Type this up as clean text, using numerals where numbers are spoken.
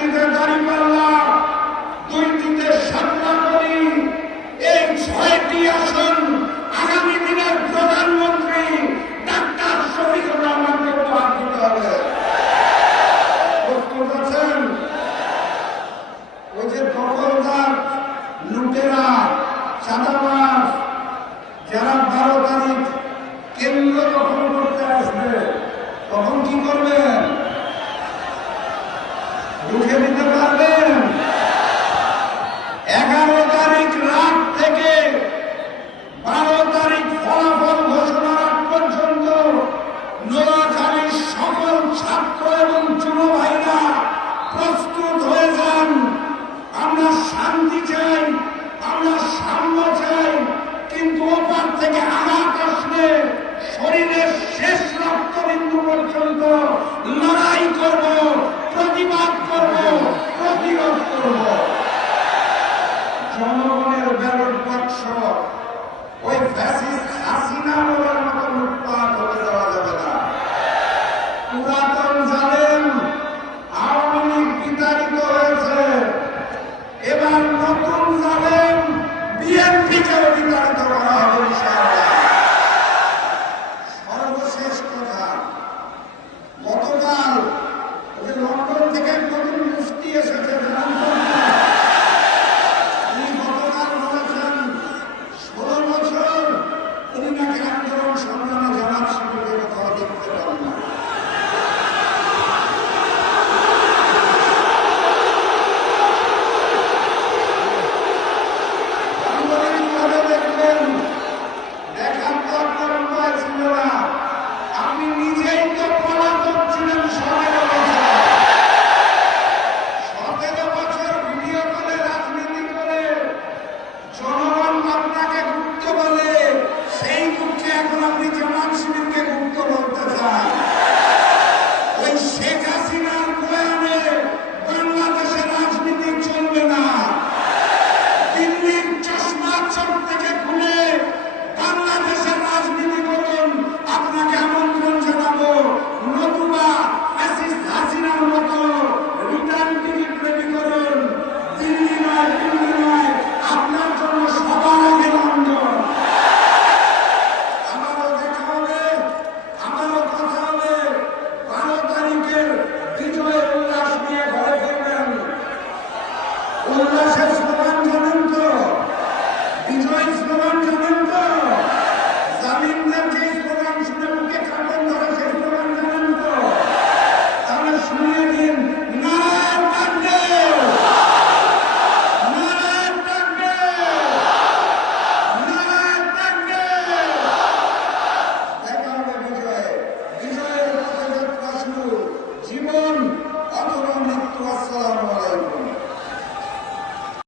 একটিতে দাঁড়িপাল্লা, দুইটিতে সাতলাকড়ি। এই ৬টি আসন আগামী দিনের প্রধানমন্ত্রী ডাক্তার শফিকুর রহমানকে উপহার দিতে হবে। প্রস্তুত আছেন? ওই যে দখলদার, লুটেরা, চাঁদাবাজ যারা ১২ তারিখ কেন্দ্র দখল করতে আসবে, তখন কি করবেন? রুখে দিতে পারবেন? ১১ তারিখ রাত থেকে ১২ তারিখ ফলাফল ঘোষণার আগ পর্যন্ত নোয়াখালীর সকল ছাত্র এবং যুব ভাইরা প্রস্তুত হয়ে যান। আমরা শান্তি চাই, আমরা সাম্য চাই, কিন্তু ওপার থেকে আঘাত আসলে শরীরের শেষ রক্তবিন্দু পর্যন্ত লড়াই করব, প্রতিবাদ করব, প্রতিরোধ করব। জনগণের ব্যালট বাক্স ওই ফ্যাসিস্ট হাসিনা বলার মতো লুটপাট হতে দেওয়া যাবে না। পুরাতন জানেন আওয়ামী লীগ বিতাড়িত হয়েছে, এবার নতুন জানেন বিএনপিকেও বিতাড়িত করা হবে ইনশাআল্লাহ। সর্বশেষ কথা, গতকাল লন্ডন থেকে